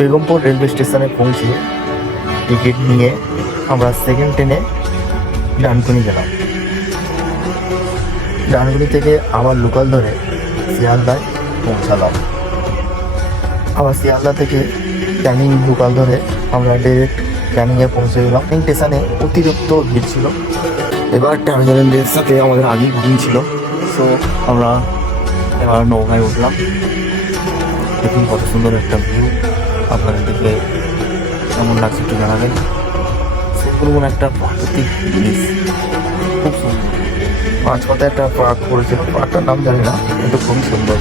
Begampur railway স্টেশনে পৌঁছে ticket নিয়ে আমরা সেকেন্ড ট্রেনে ডানকুনি গেলাম। ডানকুনি থেকে আবার লোকাল ধরে শিয়ালদায় পৌঁছালাম। আবার শিয়ালদা থেকে ক্যানিং লোকাল ধরে আমরা ডিরেক্ট ক্যানিংয়ে পৌঁছে গেলাম। এই স্টেশনে অতিরিক্ত ভিড় ছিল। এবার টার্মিনালের সাথে আমাদের আগেই বুকিং ছিল, সো আমরা এবার নৌকায় উঠলাম। দেখুন কত সুন্দর একটা ভিউ, আপনাদের দেখলে কেমন লাগছে একটু জানাবেন। সুন্দরবন একটা প্রাকৃতিক জিনিস, খুব সুন্দর। মাঝপথে একটা পার্ক করেছিল, পার্কটার নাম জানি না, কিন্তু খুবই সুন্দর।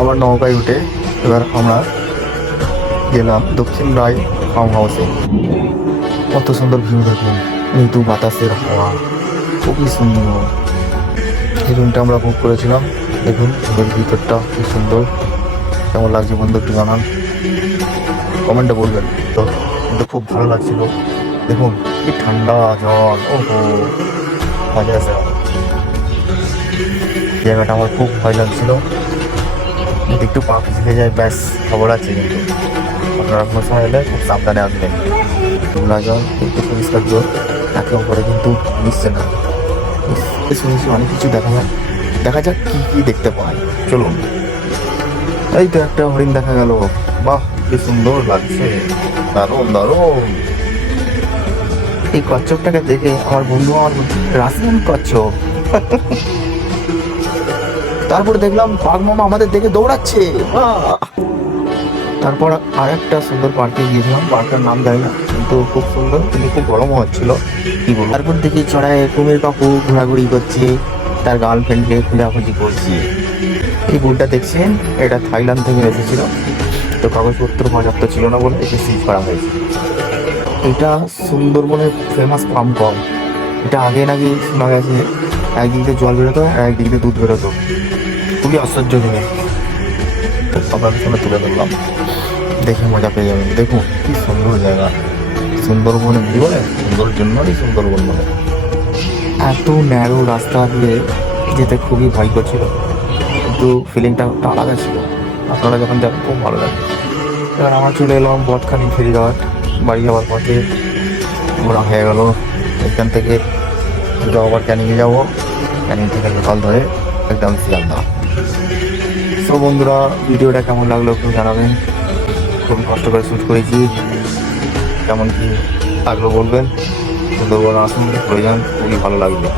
আবার নৌকায় উঠে এবার আমরা গেলাম দক্ষিণ রায় ফার্ম হাউসে। কত সুন্দর ভিউ দেখুন, মৃদু বাতাসের হাওয়া, খুবই সুন্দর। এই রুমটা আমরা বুক করেছিলাম। দেখুন এর ভিতরটা খুব সুন্দর। কেমন লাগছে বন্ধু একটু জানান, কমেন্টে বলবেন। তো কিন্তু খুব ভালো লাগছিল। দেখুন কি ঠান্ডা জল, ওহো মজা আছে। জায়গাটা আমার খুব ভয় লাগছিল, যদি একটু পা পিছিয়ে যায় ব্যাস খবর আছে। কিন্তু আপনারা কোনো সময় এলে খুব সাবধানে আসবেন। তোমরা জল একটু পরিষ্কার জল একে অপরে কিন্তু মিশছে না। শুনেছি অনেক কিছু দেখা যাক কি কি দেখতে পাই। চলুন। এই তো একটা হরিণ দেখা গেল, বাহ কি সুন্দর লাগছে, দারুণ দারুণ। এই কচ্ছপটাকে দেখে আমার বন্ধু আমার রাসেল কচ্ছপ। তারপর দেখলাম বাঘ মামা আমাদের দেখে দৌড়াচ্ছে। তারপর আর একটা সুন্দর পার্কে গিয়েছিলাম, পার্কের নাম জানি না, কিন্তু খুব সুন্দর, কিন্তু খুব গরমও হচ্ছিল, কি বলবো। তারপর দেখি চড়ায় কুমির কাকু ঘোরাঘুরি করছে, তার গার্লফ্রেন্ডকে খোঁজাখুঁজি করছে। এই বুলটা দেখছেন, এটা থাইল্যান্ড থেকে এসেছিল, তো কাগজপত্র পর্যাপ্ত ছিল না বলে একে সিজ করা হয়েছে। এটা সুন্দরবনের ফেমাস পাম কল। এটা আগে নাকি শোনা গেছে একদিক দিয়ে জল বেরোতো, একদিক দিয়ে দুধ বেরোতো। খুবই আশ্চর্য জিনিস, আপনাদের সামনে তুলে ধরলাম, দেখে মজা পেয়ে যাবেন। দেখুন কি সুন্দর জায়গা, সুন্দরবনে কি বলে, সুন্দর জন্যই সুন্দরবন বলে। এত ন্যারো রাস্তা দিয়ে যেতে খুবই ভয় করছিল, কিন্তু ফিলিংটা একটা আলাদা ছিল। আপনারা যখন যাবেন খুব ভালো লাগে। এবার আমরা চলে এলাম বটখানি ফেরিঘাট। বাড়ি যাওয়ার পথে ঘোরা হয়ে গেল। এখান থেকে আবার ক্যানিংয়ে যাবো, ক্যানিং থেকে লোকাল ধরে একদম শিয়ালদা। সো বন্ধুরা, ভিডিওটা কেমন লাগলো একটু জানাবেন। খুবই কষ্ট করে শ্যুট করেছি, কেমন কি লাগলো বলবেন। সুন্দরবন আসুন, ঘুরে যান, খুবই ভালো লাগবে।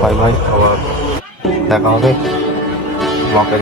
বাই বাই, আবার দেখা হবে ব্লগে।